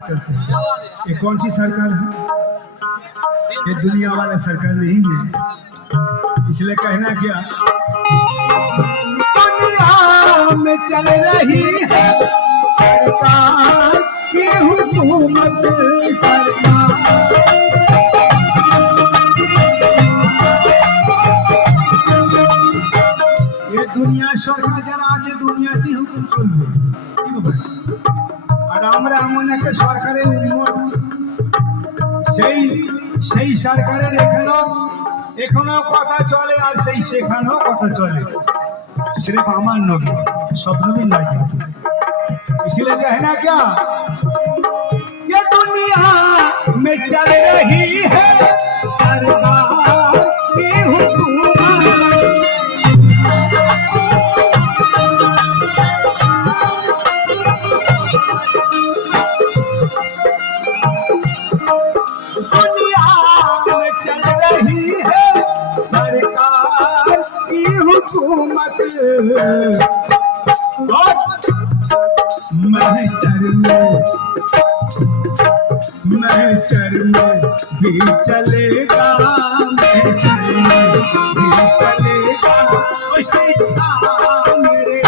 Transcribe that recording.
चलते हैं। ये कौन सी सरकार है? ये दुनिया वाला सरकार नहीं है। इसलिए कहना क्या, दुनिया में चल रही है सरकार की हुकूमत, सरकार ये दुनिया सरकार যারা আছে দুনিয়াতেই হুকুম চলবে। কি বলবো? আর আমরা এমন একটা সরকারের উন্মত, সেই সরকারের এখনো কথা চলে, আর সেই সেখানেও কথা চলে। सिर्फ আমার নবী, সব নবী নয় কিন্তু। इसलिए कहना क्या, ये दुनिया में चल रही है सरकार की हुकूमत। सरकार की हुकूमत और महशर में भी चलेगा, महशर में भी चलेगा उसी का मेरे